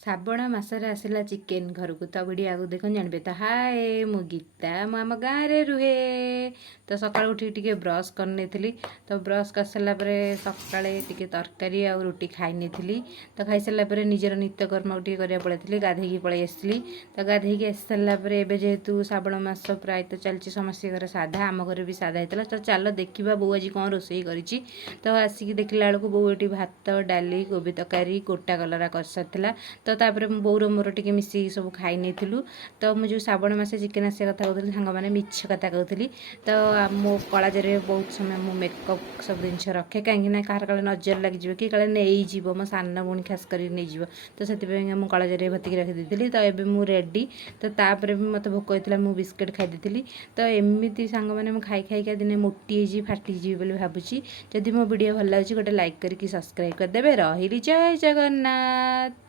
ଶ୍ରାବଣ ମାସରେ ଆସିଲା ଚିକେନ୍ ଘରକୁ ତ ଭିଡ଼ିଓ ଆଗକୁ ଦେଖନ୍ତୁ ଜାଣିବେ। ତ ହାଏ ମୁଁ ଗୀତା, ମୁଁ ଆମ ଗାଁରେ ରୁହେ। ତ ସକାଳୁ ଉଠିକି ଟିକେ ବ୍ରସ୍ କରିନେଇଥିଲି। ତ ବ୍ରସ୍ କରିସାରିଲା ପରେ ସକାଳେ ଟିକେ ତରକାରୀ ଆଉ ରୁଟି ଖାଇ ନେଇଥିଲି। ତ ଖାଇସାରିଲା ପରେ ନିଜର ନିତ୍ୟକର୍ମ ଟିକେ କରିବାକୁ ପଳେଇଥିଲି, ଗାଧେଇକି ପଳେଇ ଆସିଥିଲି। ତ ଗାଧେଇକି ଆସିସାରିଲା ପରେ ଏବେ ଯେହେତୁ ଶ୍ରାବଣ ମାସ ପ୍ରାୟତଃ ଚାଲିଛି, ସମସ୍ତଙ୍କ ଘରେ ସାଧା, ଆମ ଘରେ ବି ସାଧା ହେଇଥିଲା। ତ ଚାଲ ଦେଖିବା ବୋଉ ଆଜି କ'ଣ ରୋଷେଇ କରିଛି। ତ ଆସିକି ଦେଖିଲା ବେଳକୁ ବୋଉ ଏଠି ଭାତ, ଡାଲି, କୋବି ତରକାରୀ, ଗୋଟା କଲରା କରିସାରିଥିଲା। ତ ତାପରେ ମୋ ବୋଉର ମୋର ଟିକେ ମିଶିକି ସବୁ ଖାଇ ନେଇଥିଲୁ। ତ ମୁଁ ଯେଉଁ ଶ୍ରାବଣ ମାସେ ଚିକେନ୍ ଆସିବା କଥା କହୁଥିଲି, ସାଙ୍ଗମାନେ ମିଛ କଥା କହୁଥିଲି। ତ ମୋ କଳା ଜରିରେ ବହୁତ ସମୟ ମୁଁ ମେକଅପ୍ ସବୁ ଜିନିଷ ରଖେ, କାହିଁକିନା କାହାର କାଳେ ନଜର ଲାଗିଯିବ କି କାଳେ ନେଇଯିବ, ମୋ ସାନ ଭଉଣୀ ଖାସ୍ କରିକି ନେଇଯିବ। ତ ସେଥିପାଇଁ ମୁଁ କଳା ଜରିରେ ଭର୍ତ୍ତିକି ରଖିଦେଇଥିଲି। ତ ଏବେ ମୁଁ ରେଡ଼ି। ତ ତାପରେ ବି ମୋତେ ଭୋକ ହେଇଥିଲା, ମୁଁ ବିସ୍କୁଟ୍ ଖାଇ ଦେଇଥିଲି। ତ ଏମିତି ସାଙ୍ଗମାନେ ମୁଁ ଖାଇ ଖାଇକା ଦିନେ ମୋଟି ହେଇଯିବି, ଫାଟିଯିବି ବୋଲି ଭାବୁଛି। ଯଦି ମୋ ଭିଡ଼ିଓ ଭଲ ଲାଗୁଛି ଗୋଟେ ଲାଇକ୍ କରିକି ସବସ୍କ୍ରାଇବ୍ କରିଦେବେ। ରହିଲି, ଜୟ ଜଗନ୍ନାଥ।